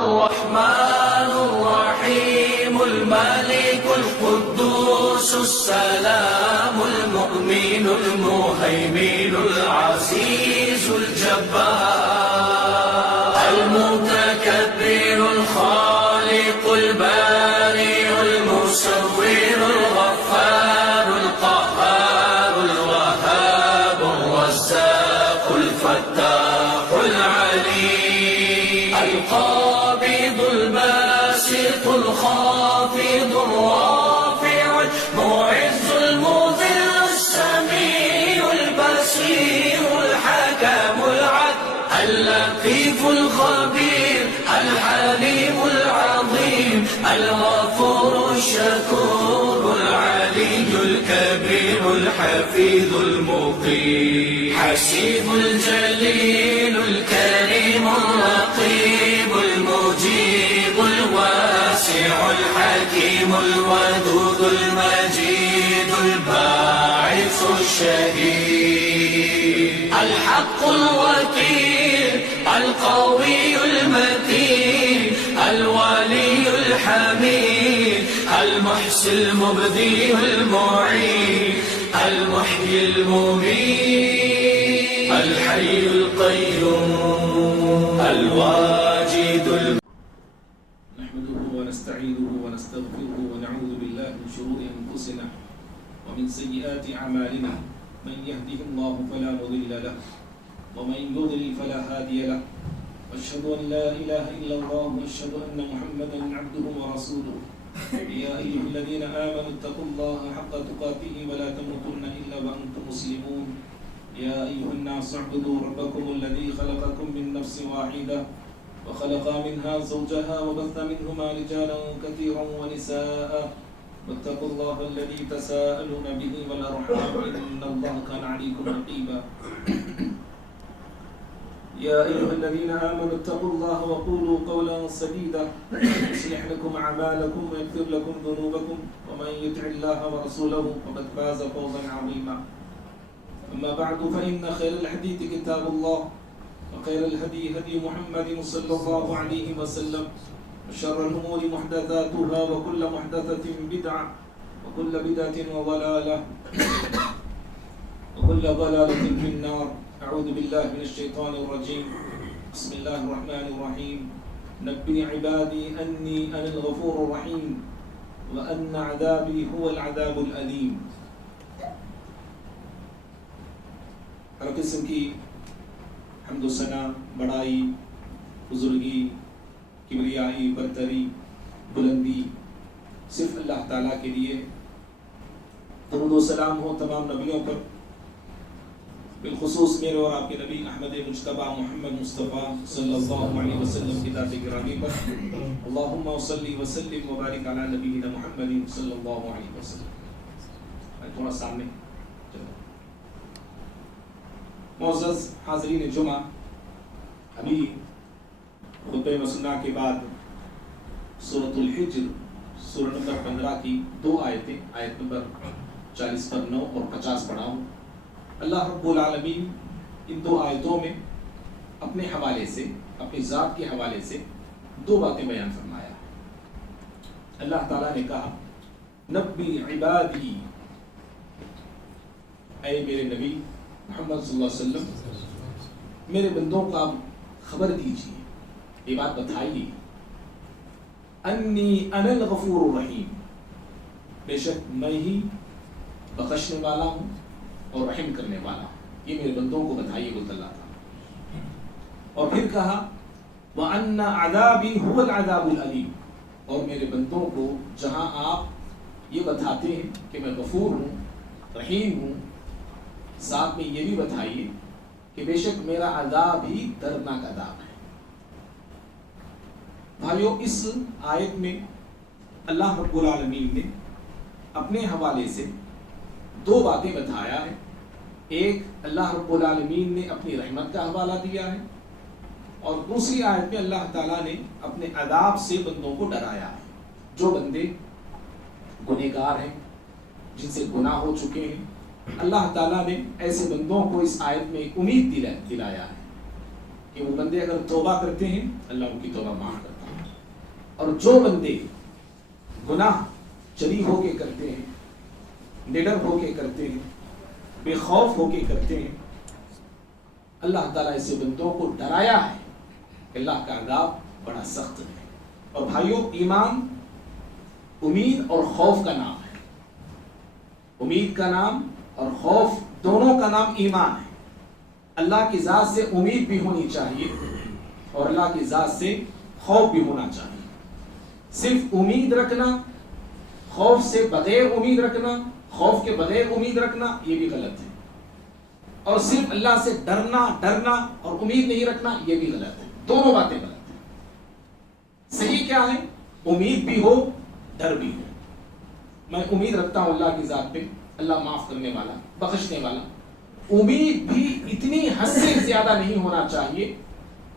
الرحمن الرحيم الملك القدوس السلام المؤمن المهيمن العزيز الجبار المتكبر الخالق البارئ المصور الغفار القهار الوهاب الرزاق الفتاح العليم القابض الباسط الخافض الرافع المعز المذل السميع البصير الحكم العدل اللطيف الخبير الحليم العظيم الغفور الشكور العلي الكبير الحفيظ المقيم حسيب الجليل الكريم الرقيب المجيب الواسع الحكيم الودود المجيد الباعث الشهيد الحق الوكيل القوي المتين الولي الحميد المحسن المبدي المعين المحيي المميت الحي القيوم الواجد نحمده ونستعينه ونستغفره ونعوذ بالله من شرور أنفسنا ومن سيئات أعمالنا من يهده الله فلا مضل له ومن يضلل فلا هادي له واشهد ان لا اله الا الله واشهد ان محمدا عبده ورسوله يا ايها الذين امنوا اتقوا الله حق تقاته ولا تموتن الا وانتم مسلمون يا ايها الناس اعبدوا ربكم الذي خلقكم من نفس واحده وخلق منها زوجها وبث منهما رجالا كثيرا ونساء واتقوا الله الذي تساءلون به والارحام ان الله كان عليكم رقيبا يا أيها الذين آمنوا اتقوا الله وقولوا قولا سديدا يصلح لكم أعمالكم ويغفر لكم ذنوبكم ومن يطع الله ورسوله فقد فاز فوزا عظيما أما بعد فإن خير الحديث كتاب الله وخير الهدي هدي محمد صلى الله عليه وسلم وشر الأمور محدثاتها وكل محدثة بدعة وكل بدعة ضلالة وكل ضلالة في النار أعوذ بالله من الشيطان الرجيم بسم الله الرحمن الرحيم نبئ عبادي أني أنا الغفور الرحيم وأن عذابي هو العذاب الأليم ہر قسم کی حمد و ثنا بڑائی بزرگی کبریائی برتری بلندی صرف اللہ تعالیٰ کے لیے درود و سلام ہو تمام نبیوں پر بالخصوص میرے اور آپ کے نبی احمد مجتبی محمد مصطفیٰ صلی اللہ علیہ وسلم کی ذات گرامی پر اللہم صلی وسلم وبارک علی نبینا محمد صلی اللہ علیہ وسلم. تھوڑا سامنے معزز حاضرین جمعہ، ابھی خطبہ مسنہ کے بعد سورۃ الحجر سورہ نمبر 15 کی 2 آیتیں، آیت نمبر 40 پر 9 اور 50 پڑھا ہوں. اللہ رب العالمین ان 2 آیتوں میں اپنے حوالے سے، اپنی ذات کے حوالے سے 2 باتیں بیان فرمایا. اللہ تعالیٰ نے کہا نبی عبادی، اے میرے نبی محمد صلی اللہ علیہ وسلم میرے بندوں کو آپ خبر دیجیے، یہ بات بتائیے، انی انا الغفور الرحیم، بے شک میں ہی بخشنے والا ہوں اور رحم کرنے والا ہوں. یہ میرے بندوں کو بتائیے بولتا اللہ تعالیٰ. اور پھر کہا وَأَنَّ عَذَابِي هُوَ الْعَذَابُ الْأَلِيمُ، اور میرے بندوں کو جہاں آپ یہ بتاتے ہیں کہ میں غفور ہوں، رحیم ہوں، ساتھ میں یہ بھی بتائیے کہ بے شک میرا عذاب ہی دردناک عذاب ہے. بھائیو، اس آیت میں اللہ رب العالمین نے اپنے حوالے سے 2 باتیں بتایا ہے. ایک، اللہ رب العالمین نے اپنی رحمت کا حوالہ دیا ہے، اور دوسری آیت میں اللہ تعالیٰ نے اپنے عذاب سے بندوں کو ڈرایا ہے. جو بندے گنہگار ہیں، جن سے گناہ ہو چکے ہیں، اللہ تعالیٰ نے ایسے بندوں کو اس آیت میں امید دلایا ہے کہ وہ بندے اگر توبہ کرتے ہیں اللہ ان کی توبہ معاف کرتا ہے. اور جو بندے گناہ جری ہو کے کرتے ہیں، نڈر ہو کے کرتے ہیں، بے خوف ہو کے کرتے ہیں، اللہ تعالیٰ ایسے بندوں کو ڈرایا ہے کہ اللہ کا عذاب بڑا سخت ہے۔ اور بھائیوں، ایمان امید اور خوف کا نام ہے۔ امید کا نام اور خوف دونوں کا نام ایمان ہے۔ اللہ کی ذات سے امید بھی ہونی چاہیے اور اللہ کی ذات سے خوف بھی ہونا چاہیے۔ صرف امید رکھنا، خوف سے بغیر امید رکھنا، خوف کے بغیر امید رکھنا، یہ بھی غلط ہے۔ اور صرف اللہ سے ڈرنا اور امید نہیں رکھنا، یہ بھی غلط ہے۔ دونوں باتیں غلط ہیں۔ صحیح کیا ہے؟ امید بھی ہو، ڈر بھی ہو۔ میں امید رکھتا ہوں اللہ کی ذات پہ، اللہ معاف کرنے والا، بخشنے والا۔ امید بھی اتنی حد سے زیادہ نہیں ہونا چاہیے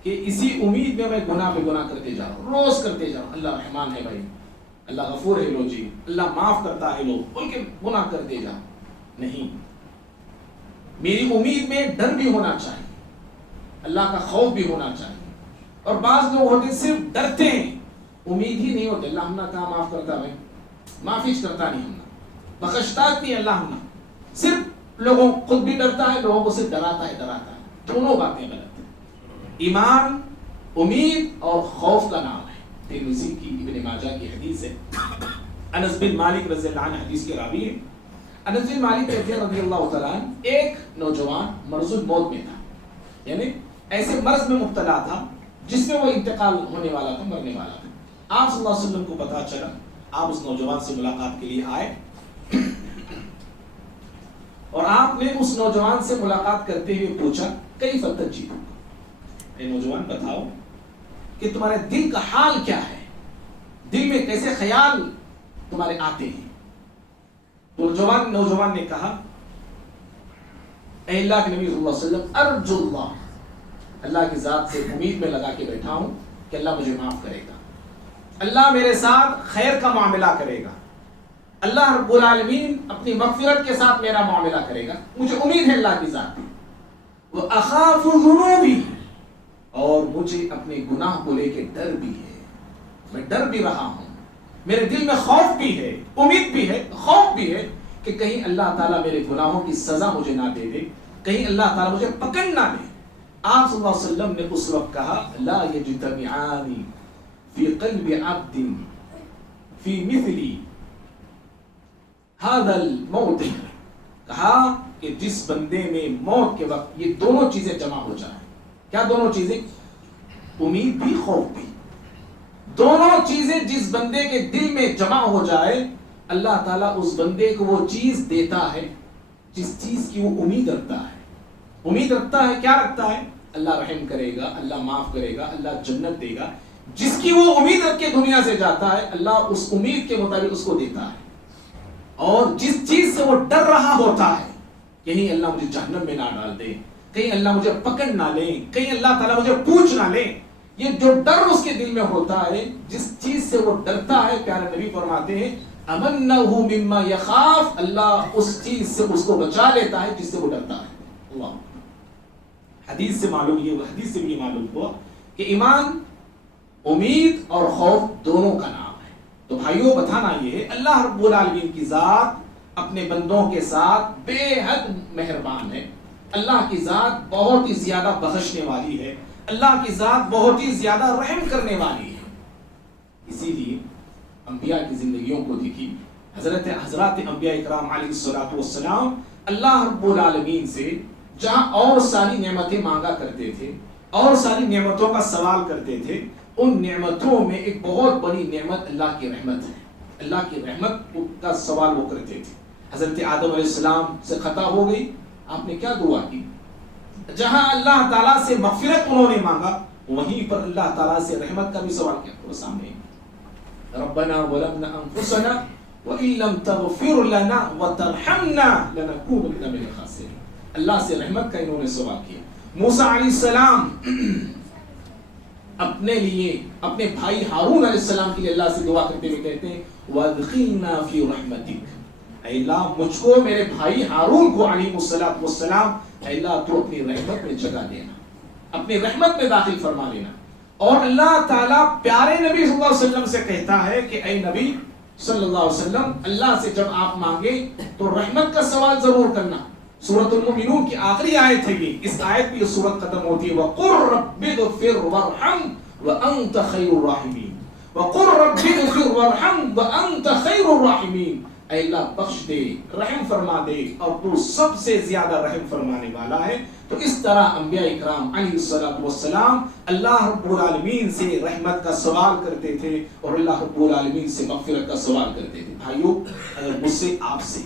کہ اسی امید میں گناہ پہ گناہ کرتے جاؤ، روز کرتے جاؤ۔ اللہ رحمان ہے بھائی، اللہ غفور ہے لو جی، اللہ معاف کرتا ہے لو، بول کے گناہ کرتے جاؤ۔ نہیں، میری امید میں ڈر بھی ہونا چاہیے، اللہ کا خوف بھی ہونا چاہیے۔ اور بعض لوگ ہوتے صرف ڈرتے ہیں، امید ہی نہیں ہوتے۔ اللہ ہمنا کہاں معاف کرتا ہے، معافی کرتا نہیں ہمنا، بخشتا نہیں اللہ ہمنا۔ صرف لوگوں خود بھی ڈرتا ہے، لوگوں کو صرف ڈراتا ہے۔ دونوں باتیں غلط ہیں۔ ایمان امید اور خوف کا نام ہے۔ ترمذی کی، ابن ماجہ کی حدیث ہے۔ انس بن مالک رضی اللہ عنہ حدیث کے راوی ہیں۔ انس بن مالک رضی اللہ تعالیٰ عنہ ایک نوجوان مرض الموت میں تھا، یعنی ایسے مرض میں مبتلا تھا جس میں وہ انتقال ہونے والا تھا، مرنے والا تھا۔ آپ صلی اللہ علیہ وسلم کو پتہ چلا، آپ اس نوجوان سے ملاقات کے لیے آئے اور آپ نے اس نوجوان سے ملاقات کرتے ہوئے پوچھا، کیف تجد؟ اے نوجوان بتاؤ کہ تمہارے دل کا حال کیا ہے، دل میں کیسے خیال تمہارے آتے ہیں؟ تو نوجوان نے کہا، اے اللہ کے نبی صلی اللہ علیہ وسلم، ارجو اللہ کی ذات سے امید میں لگا کے بیٹھا ہوں کہ اللہ مجھے معاف کرے گا، اللہ میرے ساتھ خیر کا معاملہ کرے گا، اللہ رب العالمین اپنی مغفرت کے ساتھ میرا معاملہ کرے گا، مجھے امید ہے اللہ کی ذات میں۔ وَأَخَافُ ذُنُوبِي، اور مجھے اپنے گناہ کو لے کے ڈر بھی ہے، میں ڈر بھی رہا ہوں، میرے دل میں خوف بھی ہے، امید بھی ہے، خوف بھی ہے کہ کہیں اللہ تعالیٰ میرے گناہوں کی سزا مجھے نہ دے دے، کہیں اللہ تعالیٰ مجھے پکڑ نہ لے۔ آپ صلی اللہ علیہ وسلم نے اس وقت کہا، لا یجتمعان فی قلب عبد فی مثلی هذا الموت، کہا کہ جس بندے میں موت کے وقت یہ دونوں چیزیں جمع ہو جائیں۔ کیا دونوں چیزیں؟ امید بھی، خوف بھی۔ دونوں چیزیں جس بندے کے دل میں جمع ہو جائے، اللہ تعالیٰ اس بندے کو وہ چیز دیتا ہے جس چیز کی وہ امید رکھتا ہے۔ امید رکھتا ہے، کیا رکھتا ہے؟ اللہ رحم کرے گا، اللہ معاف کرے گا، اللہ جنت دے گا۔ جس کی وہ امید رکھ کے دنیا سے جاتا ہے، اللہ اس امید کے مطابق اس کو دیتا ہے۔ اور جس چیز سے وہ ڈر رہا ہوتا ہے، کہیں اللہ مجھے جہنم میں نہ ڈال دے، کہیں اللہ مجھے پکڑ نہ لے، کہیں اللہ تعالیٰ مجھے پوچھ نہ لے، یہ جو ڈر اس کے دل میں ہوتا ہے، جس چیز سے وہ ڈرتا ہے، پیارے نبی فرماتے ہیں، امنہ مما یخاف، اللہ اس چیز سے اس کو بچا لیتا ہے جس سے وہ ڈرتا ہے۔ اللہ حدیث سے بھی یہ معلوم ہوا کہ ایمان امید اور خوف دونوں کا نام ہے۔ تو بھائیوں، بتانا یہ ہے، اللہ رب العالمین کی ذات اپنے بندوں کے ساتھ بے حد مہربان ہے۔ اللہ کی ذات بہت ہی زیادہ بخشنے والی ہے، اللہ کی ذات بہت ہی زیادہ رحم کرنے والی ہے۔ اسی لیے انبیاء کی زندگیوں کو دیکھی، حضرات انبیاء اکرام علیہ الصلوۃ والسلام اللہ رب العالمین سے جہاں اور ساری نعمتیں مانگا کرتے تھے، اور ساری نعمتوں کا سوال کرتے تھے، ان نعمتوں میں ایک بہت بڑی نعمت اللہ کی رحمت ہے۔ اللہ کی رحمت کا سوال وہ کرتے تھے۔ حضرت آدم علیہ السلام سے خطا ہو گئی، آپ نے کیا دعا کی؟ جہاں اللہ تعالیٰ سے مغفرت انہوں نے مانگا، وہیں پر اللہ تعالیٰ سے رحمت کا بھی سوال کیا۔ وہ سامنے، ربنا ظلمنا انفسنا وان لم تغفر لنا وترحمنا لنكونن من الخاسرین۔ اللہ سے رحمت کا انہوں نے سوال کیا۔ موسیٰ علیہ السلام اپنے لیے، اپنے بھائی ہارون علیہ السلام کے لیے اللہ سے دعا کرتے ہوئے کہتے ہیں، وادخلنا فی رحمتک، اے اللہ مجھ کو، میرے بھائی ہارون کو علیہ السلام، اے اللہ تو اپنی رحمت میں جگہ دینا، اپنی رحمت میں داخل فرما لینا۔ اور اللہ تعالیٰ پیارے نبی صلی اللہ علیہ وسلم سے کہتا ہے کہ اے نبی صلی اللہ علیہ وسلم اللہ سے جب آپ مانگے تو رحمت کا سوال ضرور کرنا. سورۃ المؤمنون کی آخری آیت ہے یہ. اس آیت پہ یہ سورت ختم ہوتی ہے وَقُلْ رَبِّ اغْفِرْ وَارْحَمْ وَأَنْتَ خَيْرُ الرَّاحِمِينَ. وَقُلْ رَبِّ اغْفِرْ وَارْحَمْ وَأَنْتَ خَيْرُ الرَّاحِمِينَ. اے اللہ بخش دے، رحم فرما دے، اور تو سب سے زیادہ رحم فرمانے والا ہے. تو اس طرح انبیاء اکرام علیہ الصلوۃ والسلام اللہ رب العالمین سے رحمت کا سوال کرتے تھے اور اللہ رب العالمین سے مغفرت کا سوال کرتے تھے. بھائیو، اگر مجھ سے آپ سے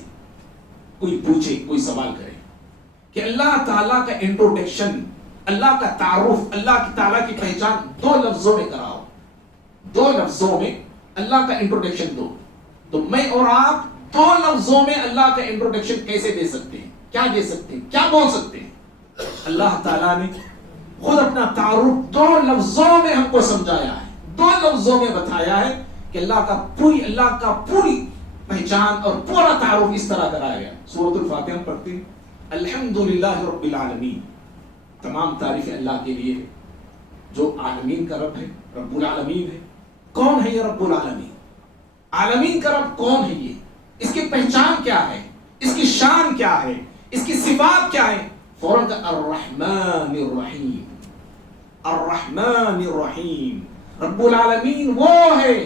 کوئی پوچھے، کوئی سوال کرے کہ اللہ تعالیٰ کا انٹروڈکشن، اللہ کا تعارف، اللہ تعالیٰ کی پہچان 2 لفظوں میں کراؤ، 2 لفظوں میں اللہ کا انٹروڈکشن دو، تو میں اور آپ 2 لفظوں میں اللہ کا انٹروڈکشن کیسے دے سکتے ہیں؟ کیا دے سکتے ہیں؟ کیا بول سکتے ہیں؟ اللہ تعالیٰ نے خود اپنا تعارف 2 لفظوں میں ہم کو سمجھایا ہے، 2 لفظوں میں بتایا ہے کہ اللہ کا پوری پہچان اور پورا تعارف اس طرح کرایا گیا. سورۃ الفاتحہ پڑھتے ہیں الحمدللہ رب العالمین. تمام تعریفیں اللہ کے لیے جو عالمین کا رب ہے، رب العالمین ہے. کون ہے یہ رب العالمین؟ عالمین کا رب کون ہے یہ؟ اس کی پہچان کیا ہے؟ اس کی شان کیا ہے؟ اس کی صفات کیا ہے؟ فوراً کا الرحمن الرحیم. الرحمن الرحیم. رب العالمین وہ ہے،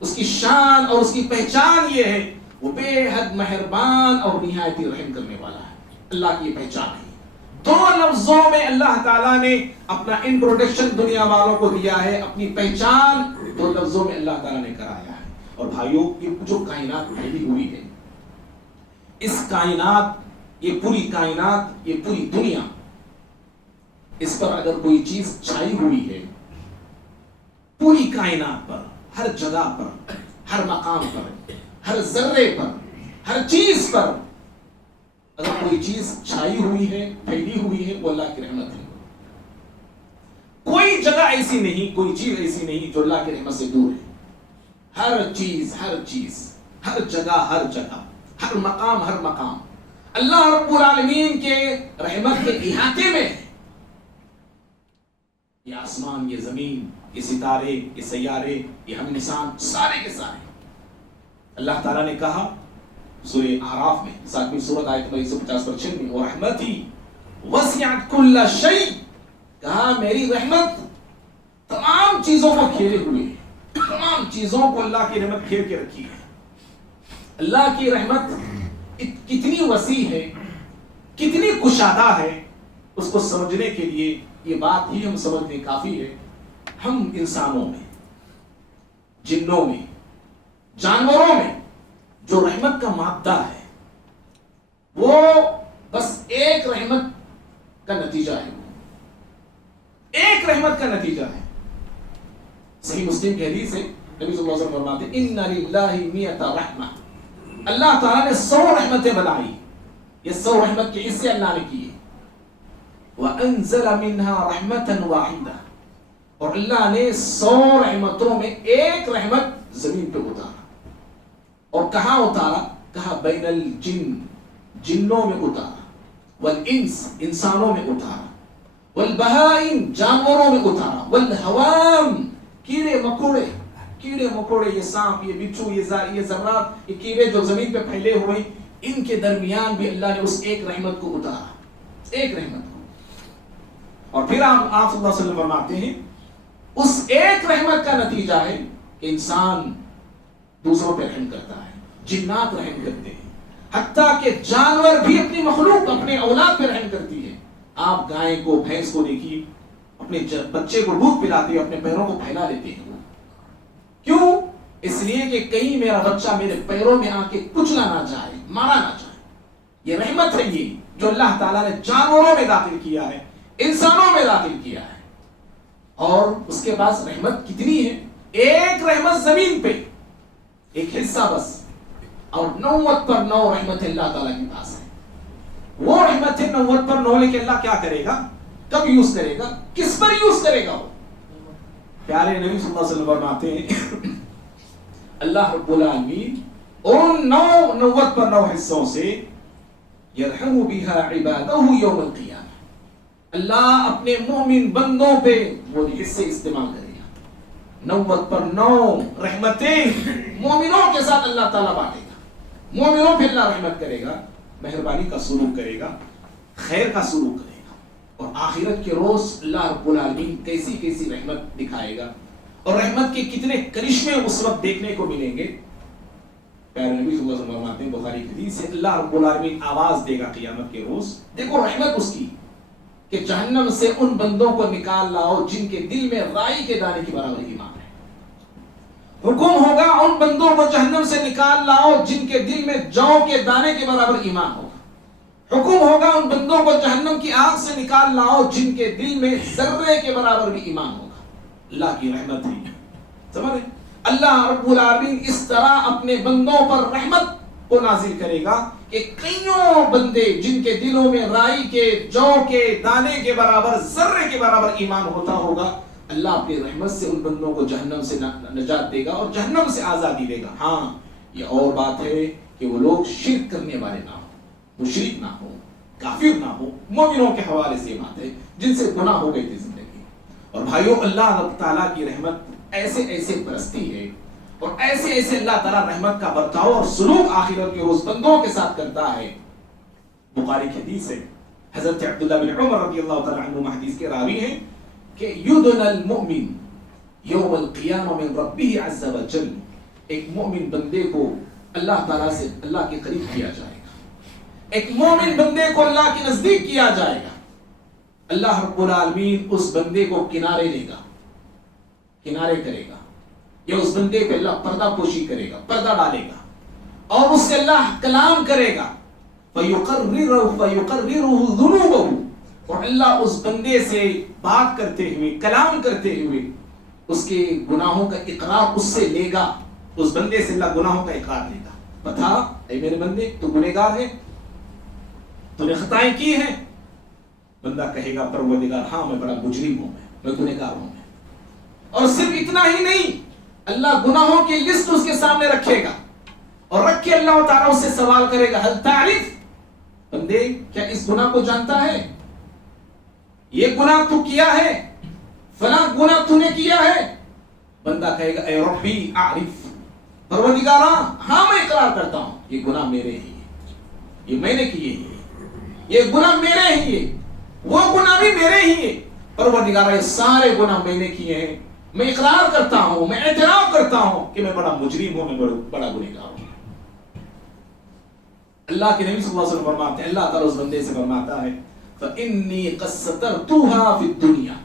اس کی شان اور اس کی پہچان یہ ہے وہ بے حد مہربان اور نہایت رحم کرنے والا ہے. اللہ کی یہ پہچان ہے. 2 لفظوں میں اللہ تعالیٰ نے اپنا انٹروڈکشن دنیا والوں کو دیا ہے، اپنی پہچان 2 لفظوں میں اللہ تعالیٰ نے کرایا ہے. اور بھائیوں، یہ جو کائنات پھیلی ہوئی ہے، اس کائنات، یہ پوری کائنات، یہ پوری دنیا، اس پر اگر کوئی چیز چھائی ہوئی ہے، پوری کائنات پر، ہر جگہ پر، ہر مقام پر، ہر ذرے پر، ہر چیز پر اگر کوئی چیز چھائی ہوئی ہے، پھیلی ہوئی ہے، وہ اللہ کی رحمت ہے. کوئی جگہ ایسی نہیں، کوئی چیز ایسی نہیں جو اللہ کی رحمت سے دور ہے. ہر چیز، ہر جگہ، ہر مقام اللہ رب العالمین کے رحمت کے احاطے میں ہے. یہ آسمان، یہ زمین، یہ ستارے، یہ سیارے، یہ ہم انسان، سارے کے سارے. اللہ تعالیٰ نے کہا سورہ اعراف میں 7ویں سورت آیت 150 پر 6 میں ورحمتی وسعت کل شیء، کہا میری رحمت تمام چیزوں کو گھیرے ہوئے ہے. تمام چیزوں کو اللہ کی رحمت گھیر کے رکھی ہے. اللہ کی رحمت کتنی وسیع ہے، کتنی کشادہ ہے، اس کو سمجھنے کے لیے یہ بات ہی ہم سمجھنے کافی ہے. ہم انسانوں میں، جنوں میں، جانوروں میں جو رحمت کا مادہ ہے وہ بس ایک رحمت کا نتیجہ ہے. ایک رحمت کا نتیجہ ہے. صحیح مسلم کی حدیث ہے، نبی صلی اللہ علیہ وسلم فرماتے ہیں ان للہ مئۃ رحمہ، اللہ تعالیٰ نے 100 رحمتیں بنائی. یہ 100 رحمت کے حصے اللہ نے کیے. وانزل منها رحمة واحدة، اور اللہ نے 100 رحمتوں میں ایک رحمت زمین پہ اتارا. اور کہاں اتارا؟ کہا بین الجن، جنوں میں اتارا، والانس، انسانوں میں اتارا، والبہائم، جانوروں میں اتارا، والحوام، کیڑے مکوڑے، یہ سانپ، یہ بچھو، یہ ذرات، یہ کیڑے جو زمین پہ پھیلے ہوئے، ان کے درمیان بھی اللہ نے اس ایک رحمت کو اتارا، ایک رحمت کو. اور پھر آپ صلی اللہ علیہ وسلم فرماتے ہیں اس ایک رحمت کا نتیجہ ہے کہ انسان دوسروں پہ رحم کرتا ہے، جنات رحم کرتے ہیں، حتیٰ کہ جانور بھی اپنی مخلوق، اپنے اولاد پہ رحم کرتی ہے. آپ گائے کو، بھینس کو دیکھیے، اپنے بچے کو دودھ پلاتے ہیں، اپنے پیروں کو پھیلا لیتے ہیں. کیوں؟ اس لیے کہ کہیں میرا بچہ میرے پیروں میں آ کے کچلا نہ جائے، مارا نہ جائے. یہ رحمت ہے، یہ جو اللہ تعالیٰ نے جانوروں میں داخل کیا ہے، انسانوں میں داخل کیا ہے. اور اس کے پاس رحمت کتنی ہے؟ ایک رحمت زمین پہ، ایک حصہ بس، اور 90 پر 9 رحمت اللہ تعالیٰ کے پاس ہے. وہ رحمت ہے 90 پر 9، لیکن اللہ کیا کرے گا؟ کب یوز کرے گا؟ کس پر یوز کرے گا؟ وہ پیارے نبی صلی اللہ علیہ وسلم فرماتے ہیں اللہ رب العالمین ان 90 پر 9 حصوں سے یرحم بها عبادہ یوم القیامہ، اللہ اپنے مومن بندوں پہ وہ حصے استعمال کرے گا، 90 پر 9 رحمتیں مومنوں کے ساتھ اللہ تعالیٰ بانٹے گا، مومنوں پہ اللہ رحمت کرے گا، مہربانی کا سلوک کرے گا، خیر کا سلوک کرے گا، اور آخرت کے روز اللہ رب العالمین کیسی کیسی رحمت دکھائے گا، اور رحمت کے کتنے کرشمے اس وقت دیکھنے کو ملیں گے۔ پیارے نبی صلی اللہ علیہ وسلم فرماتے ہیں بخاری کی حدیث سے، اللہ رب العالمین آواز دے گا قیامت کے روز، دیکھو رحمت اس کی کہ جہنم سے ان بندوں کو نکال لاؤ جن کے دل میں رائی کے دانے کی برابر ایمان ہے۔ حکم ہوگا ان بندوں کو جہنم سے نکال لاؤ جن کے دل میں جو کے دانے کے برابر ایمان ہوگا۔ حکم ہوگا ان بندوں کو جہنم کی آگ سے نکال لاؤ جن کے دل میں ذرے کے برابر بھی ایمان ہوگا۔ اللہ کی رحمت ہے، سمجھ رہے؟ اللہ رب العالمین اس طرح اپنے بندوں پر رحمت کو نازل کرے گا کہ کئیوں بندے جن کے دلوں میں رائی کے جو کے دانے کے برابر ذرے کے برابر ایمان ہوتا ہوگا، اللہ اپنی رحمت سے ان بندوں کو جہنم سے نجات دے گا اور جہنم سے آزادی دے گا۔ ہاں یہ اور بات ہے کہ وہ لوگ شرک کرنے والے نہ ہوں، مشرک نہ ہو، کافر نہ ہو، مومنوں کے حوالے سے بات ہے جن سے گناہ ہو گئی تھی زندگی۔ اور بھائیوں، اللہ رب تعالیٰ کی رحمت ایسے ایسے برستی ہے اور ایسے ایسے اللہ تعالیٰ رحمت کا برتاؤ اور سلوک آخرت کے روز بندوں کے ساتھ کرتا ہے۔ بخاری کی حدیث ہے، حضرت عبداللہ بن عمر رضی اللہ تعالیٰ عنہ حدیث کے راوی ہیں کہ یدن المؤمن یوم القیامہ من ربہ عز وجل، ایک مومن بندے کو اللہ تعالیٰ سے اللہ کے قریب کیا جائے گا، ایک مومن بندے کو اللہ کے نزدیک کیا جائے گا۔ اللہ رب العالمین اس بندے کو کنارے لے گا، کنارے کرے گا، یا اس بندے پہ اللہ پردہ پوشی کرے گا، پردہ ڈالے گا، اور اس سے اللہ کلام کرے گا، فَيُقَرِّرُهُ ذُنُوبَهُ، اور اللہ اس بندے سے بات کرتے ہوئے، کلام کرتے ہوئے اس کے گناہوں کا اقرار اس سے لے گا، اس بندے سے اللہ گناہوں کا اقرار لے گا۔ بتا اے میرے بندے، تو گنہگار ہے، تو نے خطائیں کی ہیں؟ بندہ کہے گا پروردگار ہاں میں بڑا مجرم ہوں، میں گنہگار ہوں۔ اور صرف اتنا ہی نہیں، اللہ گناہوں کی لسٹ اس کے سامنے رکھے گا، اور رکھ کے اللہ تعالیٰ اس سے سوال کرے گا، حل تعریف، بندے کیا اس گناہ کو جانتا ہے؟ یہ گناہ تو کیا ہے، فلاں گناہ تو نے کیا ہے؟ بندہ کہے گا اے ربی اعرف، پروردگار ہاں میں اقرار کرتا ہوں یہ گناہ میرے ہی ہے، یہ میں نے کیے ہیں، یہ گناہ میرے ہی ہے، وہ گناہ بھی میرے ہی ہے، پروردگار یہ سارے گناہ میں نے کیے ہیں، میں اقرار کرتا ہوں، میں اعتراف کرتا ہوں کہ میں بڑا مجرم ہوں، میں بڑا گنہگار ہوں۔ اللہ کے نبی صلی اللہ علیہ وسلم فرماتے ہیں، اللہ تعالیٰ اس بندے سے فرماتا ہے فَإِنِّي قَدْ سَتَرْتُهَا فِي الدُّنْيَا،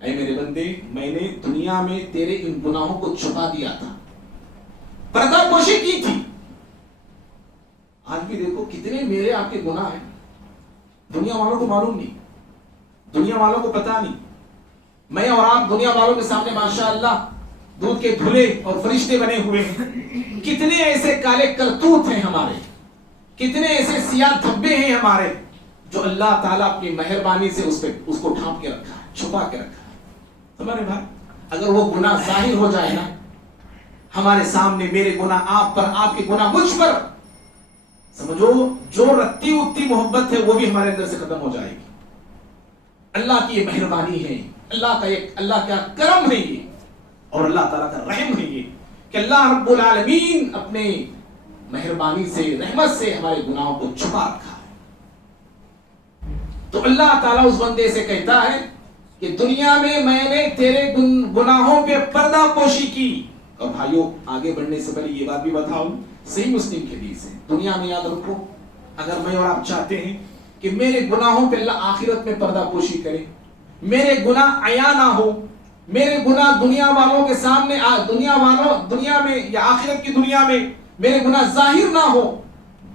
اے میرے بندے میں نے دنیا میں تیرے ان گناہوں کو چھپا دیا تھا، پردہ پوشی کی تھی۔ آج بھی دیکھو کتنے میرے آپ کے گناہ ہیں، دنیا والوں کو معلوم نہیں، دنیا والوں کو پتا نہیں، میں اور آپ دنیا والوں کے سامنے ماشاءاللہ دودھ کے دھلے اور فرشتے بنے ہوئے ہیں، کتنے ایسے کالے کرتوت ہیں ہمارے، کتنے ایسے سیاہ دھبے ہیں ہمارے، جو اللہ تعالیٰ اپنی مہربانی سے اس کو ڈھانپ کے رکھا ہے، چھپا کے رکھا ہے۔ سمجھ رہے بھائی؟ اگر وہ گناہ ظاہر ہو جائے نا ہمارے سامنے، میرے گناہ آپ پر، آپ کے گناہ مجھ پر، سمجھو جو رتی اتی محبت ہے وہ بھی ہمارے اندر سے ختم ہو جائے گی۔ اللہ کی یہ مہربانی ہے، اللہ کا کرم ہے یہ، اور اللہ تعالیٰ کا رحم ہے یہ کہ اللہ رب العالمین اپنے مہربانی سے، رحمت سے ہمارے گناہوں کو چھپا رکھا ہے۔ تو اللہ تعالیٰ اس بندے سے کہتا ہے کہ دنیا میں میں نے تیرے گناہوں پہ پردہ پوشی کی۔ اور بھائیوں آگے بڑھنے سے پہلے یہ بات بھی بتاؤں، صحیح مسلم کی حدیث ہے، دنیا میں یاد رکھو اگر میں اور آپ چاہتے ہیں کہ میرے گناہوں پہ اللہ آخرت میں پردہ پوشی کرے، میرے گناہ عیاں نہ ہو، میرے گناہ دنیا والوں کے سامنے، دنیا میں یا آخرت کی دنیا میں میرے گناہ ظاہر نہ ہو،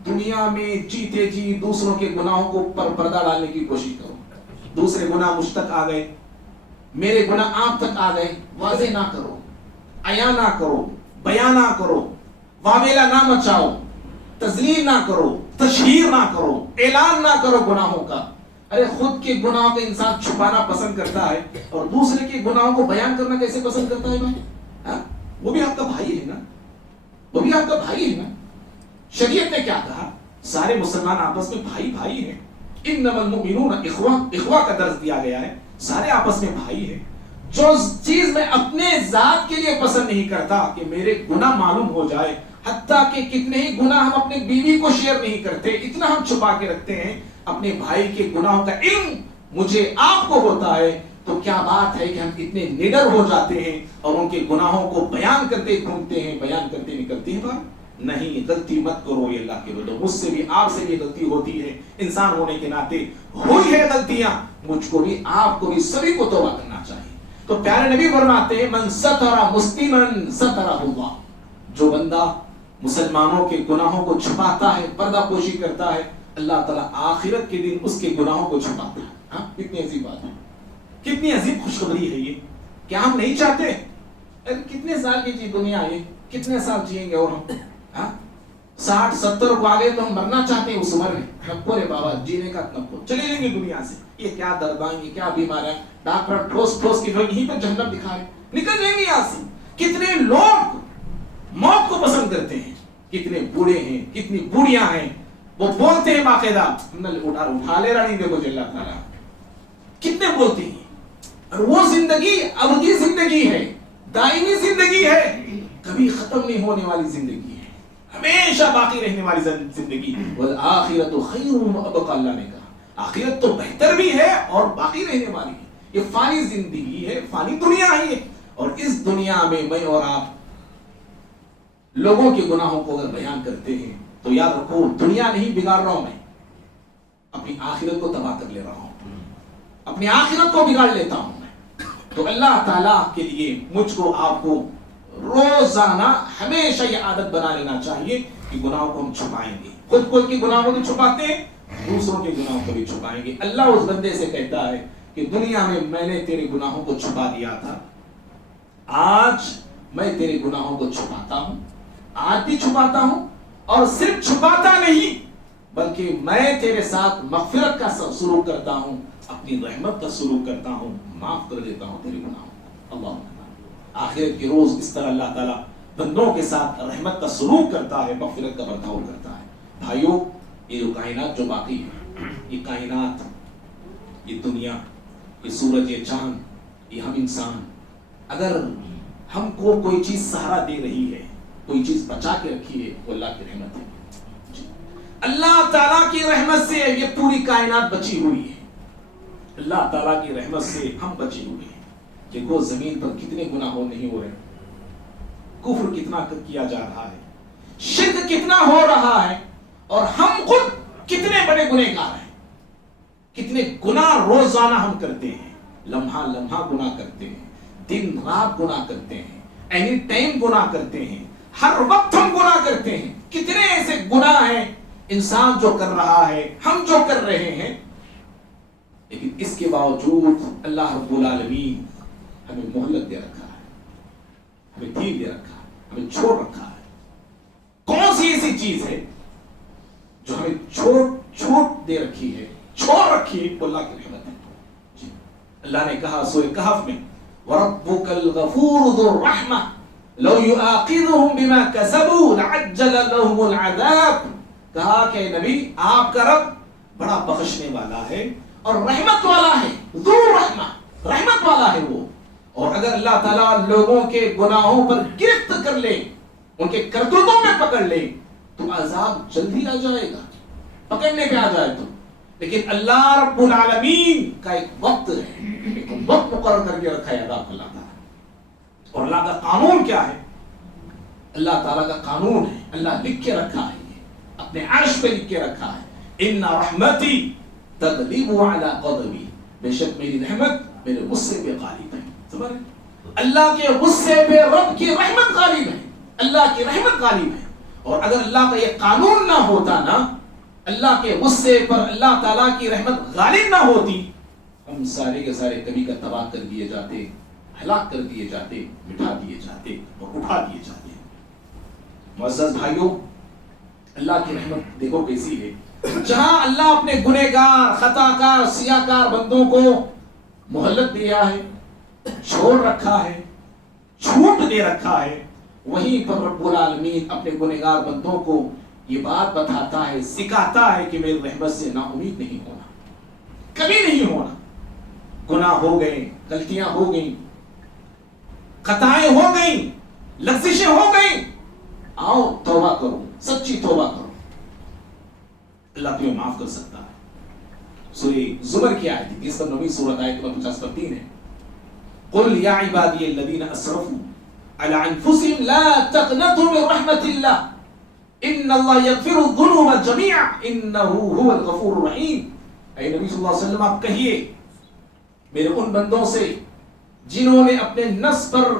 دنیا میں جیتے جی دوسروں کے گناہوں کو پر پردہ ڈالنے کی کوشش کرو، دوسرے گناہ مجھ تک آ گئے، میرے گناہ آپ تک آ گئے، واضح نہ کرو، عیاں نہ کرو، بیان نہ کرو، واویلا نہ مچاؤ، تذلیل نہ کرو، تشہیر نہ کرو، اعلان نہ کرو گناہوں کا۔ ارے خود کے گناہوں کا انسان چھپانا پسند کرتا ہے اور دوسرے کے گناہوں کو بیان کرنا کیسے پسند کرتا ہے بھائی؟ وہ بھی آپ کا بھائی ہے نا، وہ بھی آپ کا بھائی ہے نا۔ شریعت نے کیا کہا؟ سارے مسلمان آپس میں بھائی بھائی ہیں، انما المؤمنون اخوہ کا درس دیا گیا ہے، سارے آپس میں بھائی ہیں۔ جو چیز میں اپنے ذات کے لیے پسند نہیں کرتا کہ میرے گناہ معلوم ہو جائے، حتیٰ کہ کتنے ہی گناہ ہم اپنے بیوی کو شیئر نہیں کرتے، اتنا ہم چھپا کے رکھتے ہیں، اپنے بھائی کے گناہوں کا علم مجھے آپ کو ہوتا ہے، تو کیا بات ہے کہ ہم اتنے نڈر ہو جاتے ہیں اور ان کے گناہوں کو بیان کرتے گھومتے ہیں، بیان کرتے نکلتے ہیں۔ نہیں، غلطی مت کرو، یہ اللہ کے بندو، مجھ سے بھی آپ سے بھی غلطی ہوتی ہے، انسان ہونے کے ناطے ہوئی ہے غلطیاں، مجھ کو بھی آپ کو بھی سبھی کو توبہ کرنا چاہیے۔ تو پیارے نبی فرماتے ہیں من ستر مسلمن سترہ اللہ، جو بندہ مسلمانوں کے گناہوں کو چھپاتا ہے، پردہ پوشی کرتا ہے، اللہ تعالیٰ آخرت کے دن اس کے گناہوں کو چھپاتا ہے۔ ہاں، کتنی عظیم بات ہے، کتنی عظیم خوشخبری ہے یہ۔ کیا ہم نہیں چاہتے؟ کتنے سال کی جی دنیا ہے، کتنے سال جیئیں گے اور ہم 60-70 کو آگے تو ہم مرنا چاہتے ہیں اس عمر میں، نکو رے بابا جینے کا نکو، چلے جائیں گے دنیا سے، یہ کیا درداں، یہ کیا بیماریاں، ڈاکٹر ٹھوس ٹھوس کی یہیں پر جہنم دکھا رہے، نکل جائیں گے یہاں سے۔ کتنے لوگ موت کو پسند کرتے ہیں، کتنے بوڑھے ہیں، کتنی بوڑھیاں ہیں، وہ بولتے ہیں باقاعدہ اٹھا لے رہا نہیں دیکھو جی اللہ تعالیٰ، کتنے بولتے ہیں۔ اور وہ زندگی ابدی زندگی ہے، دائمی زندگی ہے، کبھی ختم نہیں ہونے والی زندگی ہے، ہمیشہ باقی رہنے والی زندگی۔ والآخرۃ خیر وابقیٰ، اللہ نے کہا آخرت تو بہتر بھی ہے اور باقی رہنے والی ہے۔ یہ فانی زندگی ہے، فانی دنیا ہے، اور اس دنیا میں میں اور آپ لوگوں کے گناہوں کو اگر بیان کرتے ہیں تو یاد رکھو دنیا نہیں بگاڑ رہا ہوں میں، اپنی آخرت کو تباہ کر لے رہا ہوں، اپنی آخرت کو بگاڑ لیتا ہوں میں۔ تو اللہ تعالیٰ کے لیے مجھ کو آپ کو روزانہ ہمیشہ یہ عادت بنا لینا چاہیے کہ گناہوں کو ہم چھپائیں گے، خود کے گناہوں کو چھپاتے ہیں، دوسروں کے گناہوں کو بھی چھپائیں گے۔ اللہ اس بندے سے کہتا ہے کہ دنیا میں نے تیرے گناہوں کو چھپا دیا تھا، آج میں تیرے گناہوں کو چھپاتا ہوں، آج بھی چھپاتا ہوں، اور صرف چھپاتا نہیں بلکہ میں تیرے ساتھ مغفرت کا سلوک کرتا ہوں، اپنی رحمت کا سلوک کرتا ہوں، معاف کر دیتا ہوں تیرے گناہوں کو۔ اللہ آخرت کے روز اس طرح اللہ تعالیٰ بندوں کے ساتھ رحمت کا سلوک کرتا ہے، مغفرت کا برتاؤ کرتا ہے۔ بھائیوں، یہ جو کائنات جو باقی ہے، یہ کائنات، یہ دنیا، یہ سورج، یہ چاند، یہ ہم انسان، اگر ہم کو کوئی چیز سہارا دے رہی ہے، کوئی چیز بچا کے رکھی ہے، وہ اللہ کی رحمت ہے۔ اللہ تعالیٰ کی رحمت سے یہ پوری کائنات بچی ہوئی ہے، اللہ تعالیٰ کی رحمت سے ہم بچے ہوئے ہیں۔ دیکھو زمین پر کتنے گناہ نہیں ہو رہے، کفر کتنا کیا جا رہا ہے، شرک کتنا ہو رہا ہے، اور ہم خود کتنے بڑے گنہگار ہیں، کتنے گناہ روزانہ ہم کرتے ہیں، لمحہ لمحہ گناہ کرتے ہیں، دن رات گناہ کرتے ہیں، اینی ٹائم گناہ کرتے ہیں، ہر وقت ہم گناہ کرتے ہیں۔ کتنے ایسے گناہ ہیں انسان جو کر رہا ہے، ہم جو کر رہے ہیں، لیکن اس کے باوجود اللہ رب العالمین ہمیں مہلت دے رکھا ہے، ہمیں ڈھیل دے رکھا ہے، ہمیں چھوڑ رکھا ہے۔ کون سی ایسی چیز ہے جو ہمیں چھوٹ دے رکھی ہے، چھوڑ رکھی ہے؟ وہ اللہ کی رحمت ہے۔ اللہ نے کہا سورہ کہف میں وَرَبُّكَ الْغَفُورُ ذُو الرَّحْمَةِ لَوْ يُعَاقِبُهُم بِمَا كَسَبُوا لَعَجَّلَ لَهُمُ الْعَذَابَ، کہا کہ نبی آپ کا رب بڑا بخشنے والا ہے اور رحمت والا ہے، ذو رحمہ، رحمت والا ہے وہ، اور اگر اللہ تعالیٰ لوگوں کے گناہوں پر گرفت کر لے، ان کے کرتوتوں میں پکڑ لے، تو عذاب جلدی آ جائے گا، پکڑنے پہ آ جائے تو۔ لیکن اللہ رب العالمین کا ایک وقت ہے، ایک وقت مقرر کر کے رکھا ہے عذاب اللہ تعالیٰ۔ اور اللہ کا قانون کیا ہے؟ اللہ تعالیٰ کا قانون ہے، اللہ لکھ کے رکھا ہے، اپنے عرش پہ لکھ کے رکھا ہے، ان رحمتی تغلب علی غضبی، بے شک میری رحمت میرے غصے پہ غالب ہے۔ اللہ کے غصے پہ رب کی رحمت غالب ہے، اللہ کی رحمت غالب ہے۔ اور اگر اللہ کا یہ قانون نہ ہوتا نا، اللہ کے غصے پر اللہ تعالیٰ کی رحمت غالب نہ ہوتی، ہم سارے کے سارے کبھی کا تباہ کر دیے جاتے، ہلاک کر دیے جاتے، مٹا دیے جاتے اور اٹھا دیے جاتے۔ معزز بھائیوں، اللہ کی رحمت دیکھو کیسی ہے، جہاں اللہ اپنے گنہگار، خطا کار، سیاہ کار بندوں کو مہلت دیا ہے، چھوڑ رکھا ہے، چھوٹ دے رکھا ہے، وہیں پر رب العالمین اپنے گنہگار بندوں کو یہ بات بتاتا ہے، سکھاتا ہے کہ میری رحمت سے نا امید نہیں ہونا، کبھی نہیں ہونا. گناہ ہو گئے, غلطیاں ہو گئیں, خطائیں ہو گئیں, لغزشیں ہو گئیں, آؤ توبہ کرو, سچی توبہ کرو, اللہ تمہیں معاف کر سکتا ہے. سورہ زمر کی آیت ہے, 29ویں سورۃ, آیت نمبر 50 پر 3 ہے. قل یا عبادی الذین اسرفوا علی انفسهم لا تقنطوا من رحمت اللہ ان اللہ یغفر الذنوب جميعا انہ هو الغفور الرحیم. اے نبی صلی اللہ علیہ وسلم آپ کہیے میرے ان بندوں سے جنہوں نے اپنے نفس پر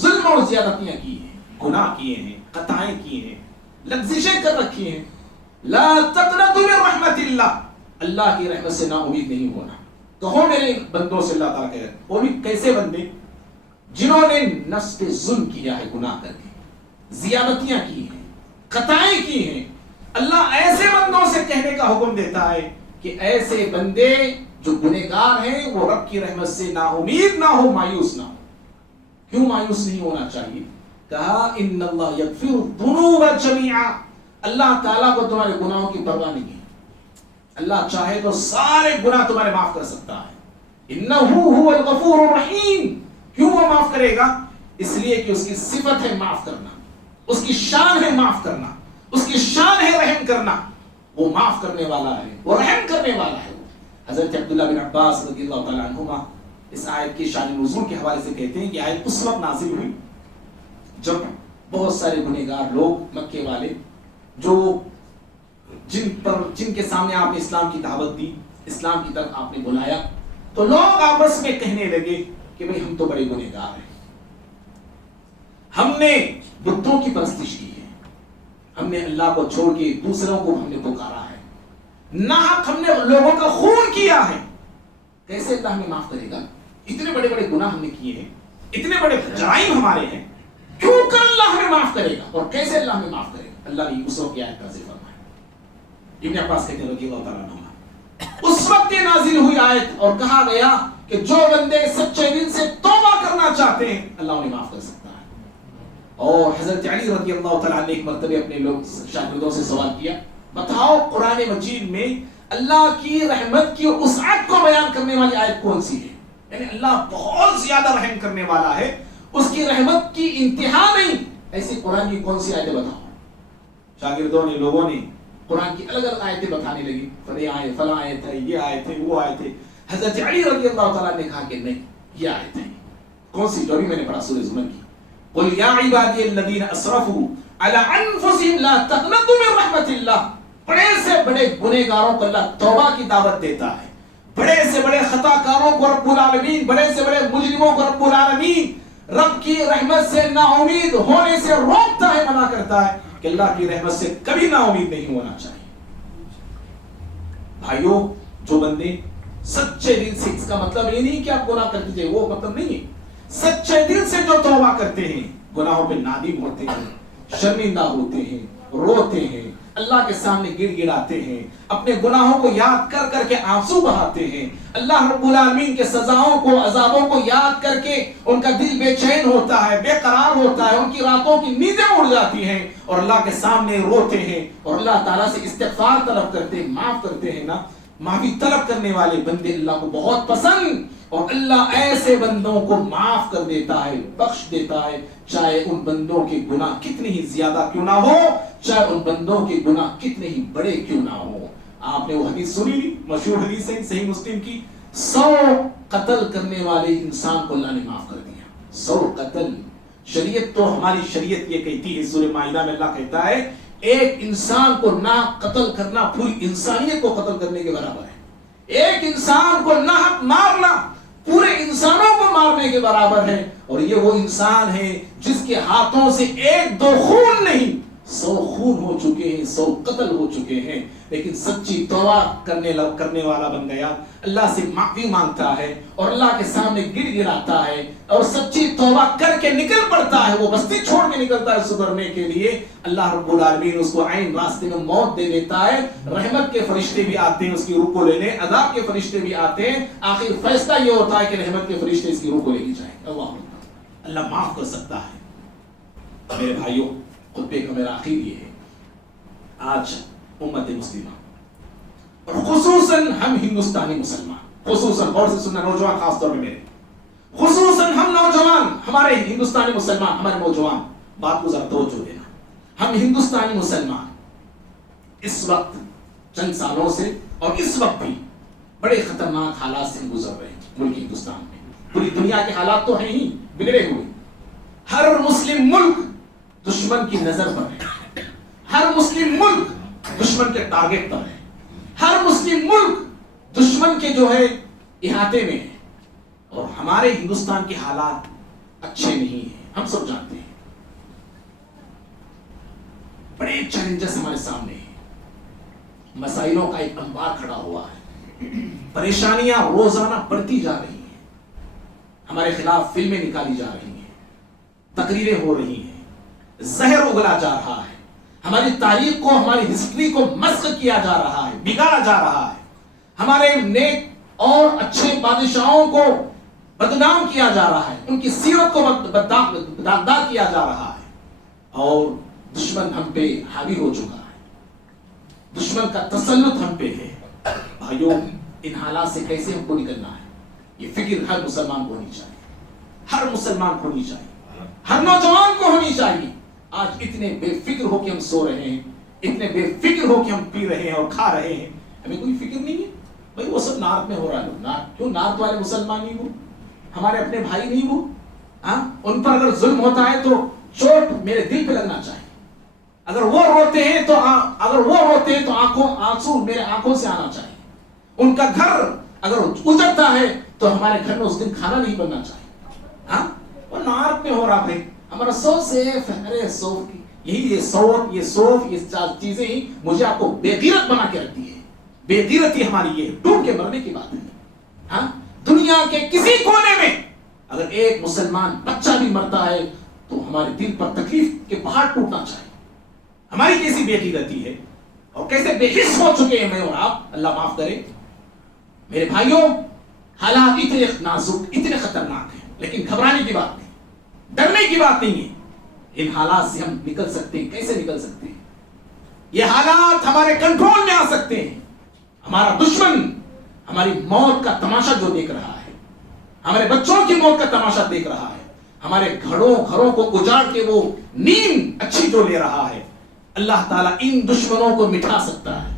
ظلم اور زیادتیاں کی ہیں, گناہ کیے ہیں, خطائیں کی ہیں, لغزشیں کر رکھی ہیں, لا تقنطوا من رحمت اللہ, اللہ کی رحمت سے نا امید نہیں ہونا. کہو میرے بندوں سے, اللہ تعالیٰ کہہ رہے ہیں, وہ بھی کیسے بندے؟ جنہوں نے نفس پہ ظلم کیا ہے, گناہ کر کے زیادتیاں کی ہیں, خطائیں کی ہیں. اللہ ایسے بندوں سے کہنے کا حکم دیتا ہے کہ ایسے بندے جو گنہگار ہیں وہ رب کی رحمت سے نا امید نہ ہو, مایوس نہ ہو. کیوں مایوس نہیں ہونا چاہیے؟ کہا ان اللہ یغفر الذنوب جميعا, اللہ تعالیٰ کو تمہارے گناہوں کی پرواہ نہیں ہے. اللہ چاہے تو سارے گناہ تمہارے معاف کر سکتا ہے. انہ هو الغفور الرحیم. کیوں وہ معاف کرے گا؟ اس لیے کہ اس کی صفت ہے معاف کرنا, اس کی شان ہے معاف کرنا, اس کی شان ہے رحم کرنا. وہ معاف کرنے والا ہے, وہ رحم کرنے والا ہے. حضرت عبداللہ بن عباس رضی اللہ تعالیٰ عنہما اس آیت کی شان نزول کے حوالے سے کہتے ہیں کہ آیت اس وقت نازل ہوئی جب بہت سارے گنہگار لوگ مکے والے جو جن کے سامنے آپ نے اسلام کی دعوت دی, اسلام کی طرف آپ نے بلایا, تو لوگ آپس میں کہنے لگے کہ بھئی ہم تو بڑے گنہگار ہیں, ہم نے بتوں کی پرستش کی ہے, ہم نے اللہ کو چھوڑ کے دوسروں کو ہم نے پکارا ہے, ناحق ہم نے لوگوں کا خون کیا ہے. کیسے اللہ ہمیں معاف کرے گا؟ اتنے بڑے بڑے گناہ ہم نے کیے ہیں, اتنے بڑے جرائم ہمارے ہیں, کیوں کر اللہ ہمیں معاف کرے گا؟ اور کیسے اللہ ہمیں معاف کرے گا؟ اللہ نے اس وقت کی آیت نازل فرمائی. ابن عباس کہتے ہیں رضی اللہ تعالیٰ عنہ, اس وقت یہ نازل ہوئی آیت اور کہا گیا کہ جو بندے سچے دل سے توبہ کرنا چاہتے ہیں اللہ انہیں معاف کر سکتا ہے. اور حضرت علی رضی اللہ تعالیٰ نے ایک مرتبہ اپنے لوگ شاگردوں سے سوال کیا, بتاؤ قرآن مجید میں اللہ کی رحمت کی وسعت کو بیان کرنے والی آیت کون سی ہے؟ یعنی اللہ بہت زیادہ رحم کرنے والا ہے, اس کی رحمت کی انتہا نہیں, ایسی قرآن کی کون سی آیتیں بتاؤ. شاگردوں نے, لوگوں نے قرآن کی الگ الگ آیتیں بتانے لگی, فلاں آیت ہے, یہ آیت ہے, وہ آیت ہے. حضرت علی رضی اللہ تعالیٰ نے کہا کہ نہیں, یہ آیت ہے. کون سی؟ جو ابھی میں نے پڑھا سورہ زمر کی, قل یا عبادی الذین اسرفوا علی انفسہم لا تقنطوا من رحمت اللہ. بڑے سے بڑے گنہگاروں کو اللہ توبہ کی دعوت دیتا ہے, بڑے سے بڑے خطا کاروں کو رب العالمین, بڑے سے بڑے مجرموں کو رب العالمین رب کی رحمت سے نا امید ہونے سے روکتا ہے, منع کرتا ہے کہ اللہ کی رحمت سے کبھی نا امید نہیں ہونا چاہیے. بھائیوں, جو بندے سچے دل سے, اس کا مطلب یہ نہیں کہ آپ گناہ کر دیجئے, وہ مطلب نہیں ہے. سچے دل سے جو توبہ کرتے ہیں, گناہوں پہ نادم ہوتے ہیں, شرمندہ ہوتے ہیں, روتے ہیں, اللہ کے سامنے گڑ گڑاتے ہیں, اپنے گناہوں کو یاد کر کر کے آنسو بہاتے ہیں, اللہ رب العالمین کے سزاؤں کو, عذابوں کو یاد کر کے ان کا دل بے چین ہوتا ہے, بے قرار ہوتا ہے, ان کی راتوں کی نیندیں اڑ جاتی ہیں اور اللہ کے سامنے روتے ہیں اور اللہ تعالیٰ سے استغفار طلب کرتے ہیں, معاف کرتے ہیں نا. معافی طلب کرنے والے بندے اللہ کو بہت پسند, اور اللہ ایسے بندوں کو معاف کر دیتا ہے, بخش دیتا ہے, چاہے ان بندوں کے گناہ کتنے ہی زیادہ کیوں نہ ہو, چاہے ان بندوں کے گناہ کتنے ہی بڑے کیوں نہ ہو. آپ نے وہ حدیث سنی, مشہور حدیث ہے صحیح مسلم کی, 100 قتل کرنے والے انسان کو اللہ نے معاف کر دیا. 100 قتل. شریعت تو ہماری شریعت یہ کہتی ہے, سورہ مائدہ میں اللہ کہتا ہے ایک انسان کو نہ قتل کرنا پوری انسانیت کو قتل کرنے کے برابر ہے. ایک انسان کو ناحق مارنا پورے انسانوں کو مارنے کے برابر ہے. اور یہ وہ انسان ہے جس کے ہاتھوں سے 1-2 خون نہیں, 100 خون ہو چکے ہیں, 100 قتل ہو چکے ہیں, لیکن سچی توبہ کرنے والا بن گیا, اللہ سے معافی مانگتا ہے اور اللہ کے سامنے گڑ گڑاتا ہے اور سچی توبہ کر کے نکل پڑتا ہے, وہ بستی چھوڑ کے نکلتا ہے سدھرنے کے لیے. اللہ رب العالمین اس کو عین راستے میں موت دے دیتا ہے. رحمت کے فرشتے بھی آتے ہیں اس کی روح کو لینے, عذاب کے فرشتے بھی آتے ہیں, آخر فیصلہ یہ ہوتا ہے کہ رحمت کے فرشتے اس کی روح کو لے کے جائیں. اللہ معاف کر سکتا ہے. میرے بھائیوں, خطبے کا میرا آخر یہ ہے, آج امت مسلمہ اور خصوصاً ہم ہندوستانی مسلمان، خصوصاً اور سے سننا نوجوان، خاص طور پہ میرے، خصوصاً ہم نوجوان، ہمارے ہندوستانی مسلمان، ہمارے نوجوان، بات کو ذرا توجہ دینا. ہم ہندوستانی مسلمان اس وقت چند سالوں سے اور اس وقت بھی بڑے خطرناک حالات سے گزر رہے ہیں. ملک ہندوستان میں پوری دنیا کے حالات تو ہیں ہی بگڑے ہوئے. ہر مسلم ملک دشمن کی نظر پر ہے، ہر مسلم ملک دشمن کے ٹارگٹ پر ہے، ہر مسلم ملک دشمن کے جو ہے احاطے میں ہے. اور ہمارے ہندوستان کے حالات اچھے نہیں ہیں، ہم سب جانتے ہیں. بڑے چیلنجز ہمارے سامنے ہیں، مسائلوں کا ایک انبار کھڑا ہوا ہے، پریشانیاں روزانہ بڑھتی جا رہی ہیں، ہمارے خلاف فلمیں نکالی جا رہی ہیں، تقریریں ہو رہی ہیں، زہر اگلا جا رہا ہے، ہماری تاریخ کو، ہماری ہسٹری کو مسخ کیا جا رہا ہے، بگاڑا جا رہا ہے، ہمارے نیک اور اچھے بادشاہوں کو بدنام کیا جا رہا ہے، ان کی سیرت کو داغدار کیا جا رہا ہے، اور دشمن ہم پہ حاوی ہو چکا ہے، دشمن کا تسلط ہم پہ ہے. بھائیوں، ان حالات سے کیسے ہم کو نکلنا ہے، یہ فکر ہر مسلمان کو ہونی چاہیے، ہر مسلمان کو ہونی چاہیے، ہر نوجوان کو ہونی چاہیے. آج اتنے بے فکر ہو کے ہم سو رہے ہیں، اتنے بے فکر ہو کے ہم پی رہے ہیں اور کھا رہے ہیں، ہمیں کوئی فکر نہیں ہے. بھائی وہ سب نارتھ میں ہو رہا ہے، کیوں نارتھ والے مسلمان نہیں ہو، ہمارے اپنے بھائی نہیں ہو؟ ان پر اگر ظلم ہوتا ہے تو چوٹ میرے دل پہ لگنا چاہیے. اگر وہ روتے ہیں تو آنسو میرے آنکھوں سے آنا چاہیے. ان کا گھر اگر اجڑتا ہے تو ہمارے گھر میں اس دن کھانا نہیں بننا چاہیے. وہ نارتھ میں ہو رہا ہے، ہمارا سو سیف ہے. ارے سوف یہی یہ چیزیں ہی مجھے آپ کو بے غیرت بنا کے رکھتی ہے. بے غیرتی ہماری یہ ڈوب کے مرنے کی بات ہے. دنیا کے کسی کونے میں اگر ایک مسلمان بچہ بھی مرتا ہے تو ہمارے دل پر تکلیف کے پہاڑ ٹوٹنا چاہیے. ہماری کیسی بے غیرتی ہے اور کیسے بے حس ہو چکے ہیں میں اور آپ، اللہ معاف کرے. میرے بھائیوں، حالات اتنے نازک، اتنے خطرناک ہیں، لیکن گھبرانے کی بات نہیں، ڈرنے کی بات نہیں ہے. ان حالات سے ہم نکل سکتے ہیں. کیسے نکل سکتے ہیں؟ یہ حالات ہمارے کنٹرول میں آ سکتے ہیں. ہمارا دشمن ہماری موت کا تماشا جو دیکھ رہا ہے، ہمارے بچوں کی موت کا تماشا دیکھ رہا ہے، ہمارے گھروں کو اجاڑ کے وہ نیند اچھی جو لے رہا ہے، اللہ تعالیٰ ان دشمنوں کو مٹھا سکتا ہے.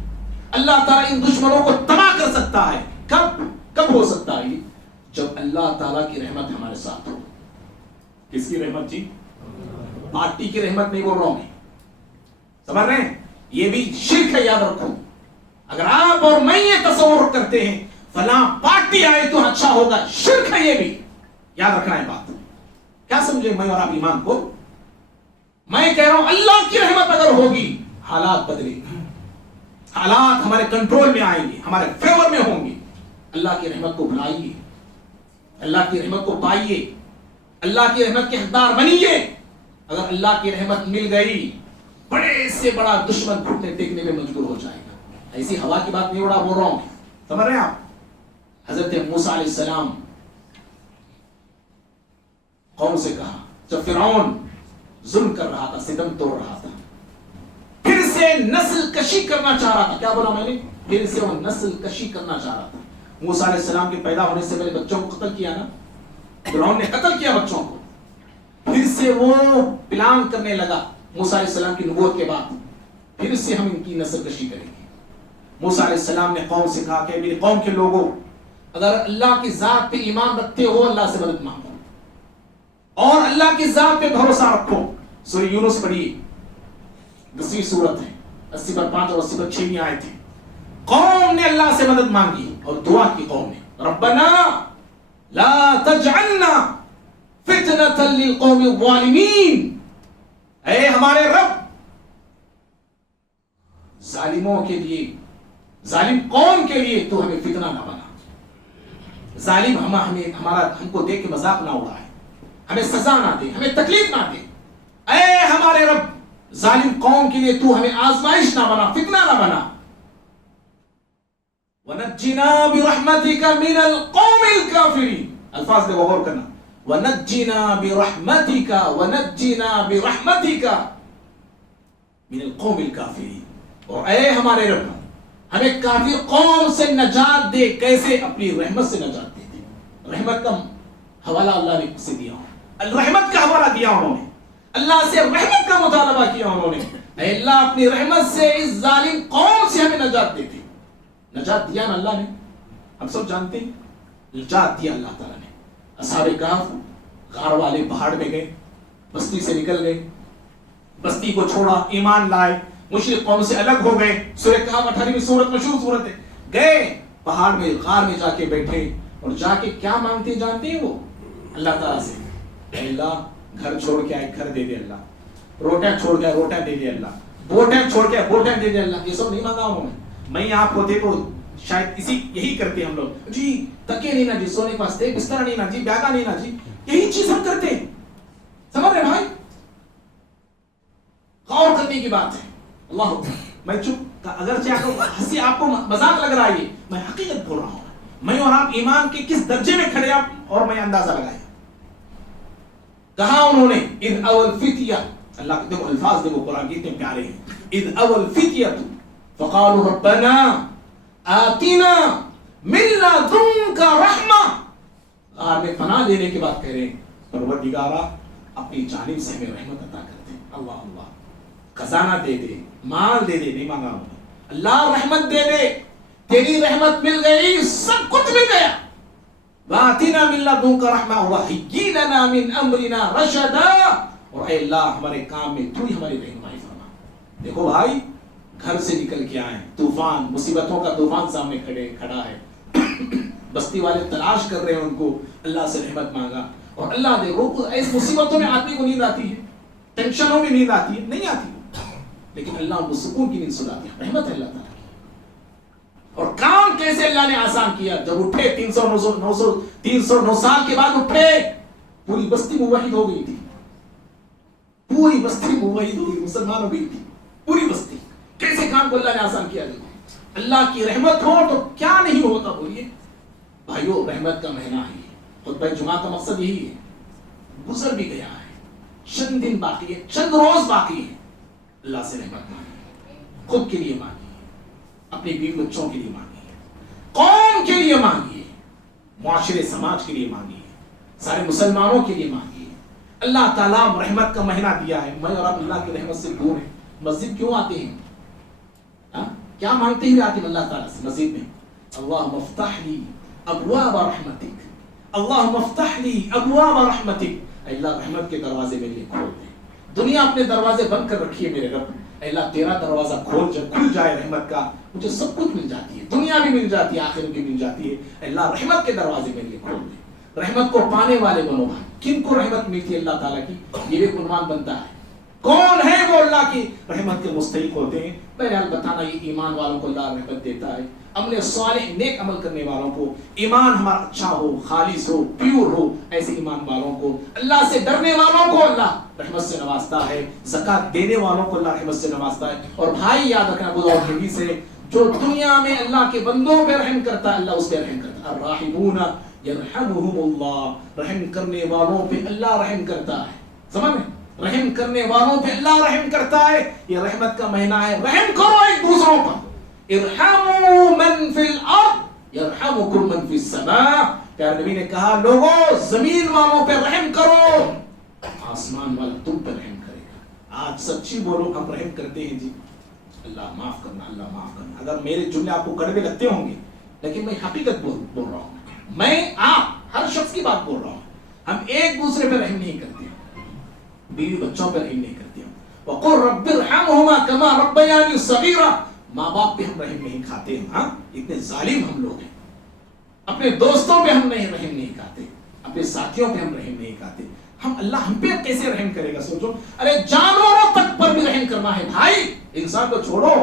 اللہ تعالیٰ ان دشمنوں کو تباہ کر سکتا ہے. کب ہو سکتا ہے؟ جب اللہ تعالیٰ کی رحمت ہمارے ساتھ ہو. کس کی رحمت جی؟ پارٹی کی رحمت نہیں بول رہا ہوں میں، سمجھ رہے ہیں؟ یہ بھی شرک ہے، یاد رکھو. اگر آپ اور میں یہ تصور کرتے ہیں فلاں پارٹی آئے تو اچھا ہوگا، شرک ہے یہ بھی، یاد رکھنا ہے بات. کیا سمجھے میں اور آپ ایمان کو؟ میں کہہ رہا ہوں اللہ کی رحمت اگر ہوگی حالات بدلیں گے، حالات ہمارے کنٹرول میں آئیں گے، ہمارے فیور میں ہوں گے. اللہ کی رحمت کو بلائیے، اللہ کی رحمت کو پائیے، اللہ کی رحمت کے حقدار بنیے. اگر اللہ کی رحمت مل گئی، بڑے سے بڑا دشمن گھٹنے ٹیکنے میں مجبور ہو جائے گا. ایسی ہوا کی بات نہیں بول رہا ہوں، سمجھ رہے ہیں آپ؟ حضرت موسیٰ علیہ السلام قوم سے کہا جب فرعون ظلم کر رہا تھا، ستم توڑ رہا تھا، پھر سے نسل کشی کرنا چاہ رہا تھا. کیا بولا میں نے؟ پھر سے وہ نسل کشی کرنا چاہ رہا تھا. موسیٰ علیہ السلام کے پیدا ہونے سے پہلے بچوں کو قتل کیا نا، فرعون نے قتل کیا بچوں کو. پھر سے وہ پلان کرنے لگا موسیٰ علیہ السلام کی نبوت کے بعد، پھر سے ہم ان کی نسل کشی کریں گے. موسیٰ علیہ السلام نے قوم سے کہا کہ میری قوم کے لوگوں، اگر اللہ کی ذات پہ ایمان رکھتے ہو اللہ سے مدد مانگو اور اللہ کی ذات پہ بھروسہ رکھو. سورہ یونس پڑھیے، 10ویں سورت ہے، 80/5 اور 80/6 آئے تھے. قوم نے اللہ سے مدد مانگی اور دعا کی قوم نے، ربنا لا تجعلنا فتنة للقوم الظالمین. اے ہمارے رب، ظالموں کے لیے، ظالم قوم کے لیے تو ہمیں فتنہ نہ بنا. ظالم ہم کو دیکھ کے مذاق نہ اڑائے، ہمیں سزا نہ دے، ہمیں تکلیف نہ دے. اے ہمارے رب، ظالم قوم کے لیے تو ہمیں آزمائش نہ بنا، فتنہ نہ بنا. وَنَجِّنَا بِرَحْمَتِكَ مِنَ الْقَوْمِ الْكَافِرِينَ. الفاظ دے غور کرنا. وَنَجِّنَا بِرَحْمَتِكَ وَنَجِّنَا بِرَحْمَتِكَ مِنَ الْقَوْمِ الْكَافِرِينَ. اور اے ہمارے رب، ہمیں کافر قوم سے نجات دے. کیسے؟ اپنی رحمت سے نجات دے دے. رحمت کا حوالہ اللہ نے سے دیا, رحمت کا حوالہ دیا انہوں نے, اللہ سے رحمت کا مطالبہ کیا انہوں نے. اے اللہ اپنی رحمت سے اس ظالم قوم سے ہمیں نجات دے دے. نجات دیا نا اللہ نے, ہم سب جانتے ہیں نجات دیا اللہ تعالیٰ نے. اصحاب کہف غار والے پہاڑ میں گئے, بستی سے نکل گئے, بستی کو چھوڑا, ایمان لائے, مشرک قوم سے الگ ہو گئے. سورہ کہف 18ویں سورت مشہور سورت ہے. گئے پہاڑ میں, غار میں جا کے بیٹھے, اور جا کے کیا مانگتے جانتے ہیں وہ اللہ تعالیٰ سے؟ اے اللہ گھر چھوڑ کے آئے گھر دے دے اللہ, روٹیاں چھوڑ کے روٹیاں دے دے اللہ, بوٹیاں چھوڑ کے بوٹیاں دے دے اللہ. یہ سب نہیں مانگا انہوں نے. میں آپ ہوتے تو شاید یہی کرتے ہم لوگ, جی تکے نہیں نا جی, سونے کے واسطے بستر نہیں نا جی, بیگا نہیں نا جی, یہی چیز ہم کرتے ہیں. سمجھ رہے بھائی؟ غور کرنے کی بات ہے. اللہ میں چپ, اگرچہ ہنسی آپ کو مذاق لگ رہا ہے, میں حقیقت بول رہا ہوں. میں اور آپ ایمان کے کس درجے میں کھڑے آپ اور میں اندازہ لگائیں. کہا انہوں نے اذ اول فتیہ, اللہ کے دیکھو الفاظ دیکھو قرآن کتنے پیارے ہیں. اذ اول فتیہ فقالوا ربنا آتنا من لدنک رحمہ. غار میں پناہ لینے کے بعد کہہ رہے ہیں پروردگارا اپنی جانب سے ہمیں رحمت عطا کر دے. اللہ اللہ, خزانہ دے دے, مال دے دے, نہیں مانگا انہوں نے. اللہ رحمت دے دے, تیری رحمت مل گئی, سب کچھ مل گیا. وَآتِنَا مِن لَّدُنكَ رَحْمَةً وَهَيِّئْ لَنَا مِنْ أَمْرِنَا رَشَدًا. اور اے اللہ ہمارے کام میں تو ہی ہماری رہنمائی فرما. دیکھو بھائی, گھر سے نکل کے آئے, طوفان, مصیبتوں کا طوفان سامنے کھڑا ہے, بستی والے تلاش کر رہے ہیں ان کو, اللہ سے رحمت مانگا. اور اللہ دیکھو اس مصیبتوں میں آدمی کو نیند آتی ہے, ٹینشنوں میں نیند آتی ہے, نہیں آتی, لیکن اللہ ان کو سکون کی نیند سلاتی ہے. رحمت ہے اللہ تعالیٰ. اور کام کیسے اللہ نے آسان کیا, جب اٹھے 309 سال کے بعد اٹھے, پوری بستی موحد ہو گئی تھی, پوری بستی موحد ہو گئی, مسلمان ہو گئی تھی پوری بستی. کیسے کام کو اللہ نے آسان کیا. اللہ کی رحمت ہو تو کیا نہیں ہوتا. بولیے بھائیو, رحمت کا مہینہ ہے. خطبہ جمعہ کا مقصد یہی ہے. گزر بھی گیا ہے, چند دن باقی ہے, چند روز باقی ہے. اللہ سے رحمت مانگی, خود کے لیے مانگی, اپنے بیوی بچوں کے لیے مانگیے, قوم کے لیے مانگیے, معاشرے سماج کے لیے مانگیے, سارے مسلمانوں کے لیے مانگیے. اللہ تعالیٰ رحمت کا مہینہ دیا ہے. میں اور آپ اللہ کی رحمت سے دور ہیں. مسجد کیوں آتے ہیں؟ کیا مانگتے ہوئے آتے ہیں اللہ تعالیٰ سے مسجد میں؟ اللہم افتح لی ابواب رحمتک, اللہم افتح لی ابواب رحمتک. اللہ رحمت کے دروازے میرے لیے کھول دے. دنیا اپنے دروازے بند کر رکھی ہے میرے رب, اللہ تیرا دروازہ کھل جائے رحمت کا, مجھے سب کچھ مل جاتی ہے, دنیا بھی مل جاتی ہے, آخرت بھی مل جاتی ہے. اللہ رحمت کے دروازے میرے لیے کھول دے. رحمت کو پانے والے بنو بھائی. کن کو رحمت ملتی ہے اللہ تعالیٰ کی, یہ بھی عنوان بنتا ہے. کون ہے وہ اللہ کی رحمت کے مستحق ہوتے ہیں؟ بہرحال بتانا, یہ ایمان والوں کو اللہ رحمت دیتا ہے. عمل صالح, نیک عمل کرنے والوں کو, ایمان ہمارا اچھا ہو, خالص ہو, پیور ہو, ایسے ایمان والوں کو, اللہ سے ڈرنے والوں کو اللہ رحمت سے نوازتا ہے. زکات دینے والوں کو اللہ رحمت سے نوازتا ہے. اور بھائی یاد رکھنا, ابو داؤد حدیث ہے, جو دنیا میں اللہ کے بندوں پہ رحم کرتا ہے اللہ اس پہ رحم کرتا ہے. الراحمون یرحمہم اللہ, رحم کرنے والوں پہ اللہ رحم کرتا ہے. سمجھ میں, رحم کرنے والوں پہ اللہ رحم کرتا ہے. یہ رحمت کا مہینہ ہے. رحم کرو ایک دوسروں پر. ارحموا من فی الارض یرحمکم من فی السماء. پیارے نبی نے کہا لوگوں زمین والوں پہ رحم کرو, آسمان والا تم پہ رحم کرے گا. آج سچی بولو, ہم رحم کرتے ہیں جی. اللہ معاف کرنا, اللہ معاف کرنا. اگر میرے جملے آپ کو کڑوے لگتے ہوں گے, لیکن میں حقیقت بول رہا ہوں. میں آپ ہر شخص کی بات بول رہا ہوں. ہم ایک دوسرے پہ رحم نہیں کرتے, بیوی بچوں پہ رحم نہیں کرتے. وقل رب ارحمهما كما ربياني صغيرا. ماں باپ پہ ہم رحم نہیں کھاتے. ہاں, اتنے ظالم ہم لوگ ہیں. اپنے دوستوں پہ ہم رحم نہیں کھاتے, اپنے ساتھیوں پہ ہم رحم نہیں کھاتے. اللہ ہم پہ کیسے رحم کرے گا؟ سوچو. ارے جانوروں تک پر بھی رحم کرنا ہے بھائی. انسان کو چھوڑو,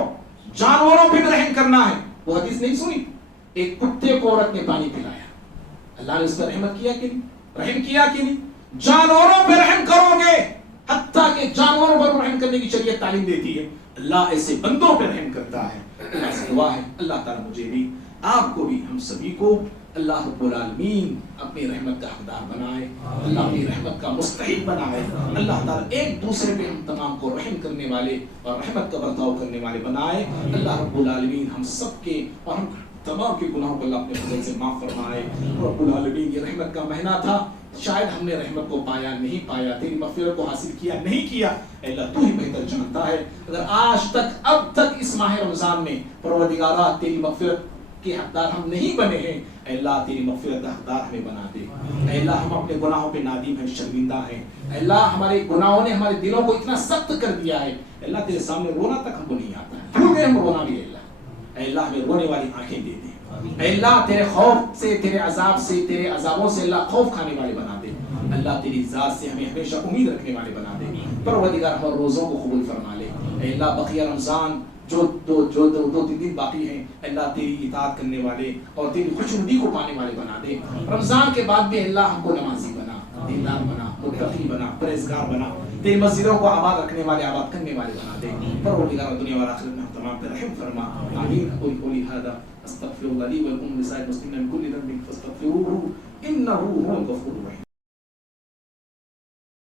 جانوروں پہ بھی رحم کرنا ہے. وہ حدیث نہیں سنی, ایک کتے کو عورت نے پانی پلایا, اللہ نے اس پر رحمت کیا کہ نہیں, رحم کیا کہ نہیں؟ جانوروں پہ رحم کرو گے, حتیٰ کہ جانوروں پر رحم کرنے کی شریعت تعلیم دیتی ہے. اللہ ایسے بندوں پہ رحم کرتا ہے. اللہ سے دعا ہے اللہ تعالیٰ مجھے بھی, آپ کو بھی, ہم سبھی کو اللہ رب العالمین اپنی رحمت کا حقدار بنائے، اللہ اپنی رحمت کا مستحق بنائے، اللہ تعالیٰ ایک دوسرے پہ ہم تمام کو رحم کرنے والے اور رحمت کا برتاؤ کرنے والے بنائے۔ اللہ رب العالمین ہم سب کے اور ہم تمام کے گناہوں کو اللہ اپنے فضل سے معاف فرمائے۔ رب العالمین یہ رحمت کا مہینہ تھا، شاید ہم نے رحمت کو پایا نہیں پایا، تیری مغفرت کو حاصل کیا نہیں کیا، اے اللہ تو ہی بہتر جانتا ہے۔ اگر آج تک اب تک اس ماہ رمضان میں پروردگارہ تیری مغفرت کے حقدار ہم نہیں بنے ہیں، اے اللہ تیری مغفرت کا حقدار ہمیں بنا دے۔ اے اللہ ہم اپنے گناہوں پہ نادم ہیں، شرمندہ ہیں، اے اللہ ہمارے گناہوں نے ہمارے دلوں کو اتنا سخت کر دیا ہے، اے اللہ تیرے سامنے رونا تک ہم کو نہیں آتا ہے، بھول گئے ہم رونا بھی، اے اللہ ہمیں رونے والی آنکھیں دے دے، اے اللہ تیرے خوف سے، تیرے عذاب سے، تیرے عذابوں سے اللہ خوف کھانے والے بنا دے، اللہ تیری ذات سے ہمیں ہمیشہ امید رکھنے والے بنا دے۔ پروردگار ہمارے روزوں کو قبول فرما لے، اے اللہ بقیہ رمضان جو دو تین دن باقی ہیں، اللہ تیری اطاعت کرنے والے اور تیری خوشنودی کو پانے والے بنا دے۔ رمضان کے بعد بھی اللہ ہم کو نمازی بنا، دیندار بنا، متقی بنا، پرہیزگار بنا، تیری مسجدوں کو آباد رکھنے والے، آباد کرنے والے بنا دے۔ پروردگار دنیا اور آخرت میں ہم تمام پہ رحم فرما، آمین۔ قولی ھذا استغفر اللہ لی ولکم ولسائر المسلمین من کل ذنب فاستغفروہ انہ هو الغفور الرحیم۔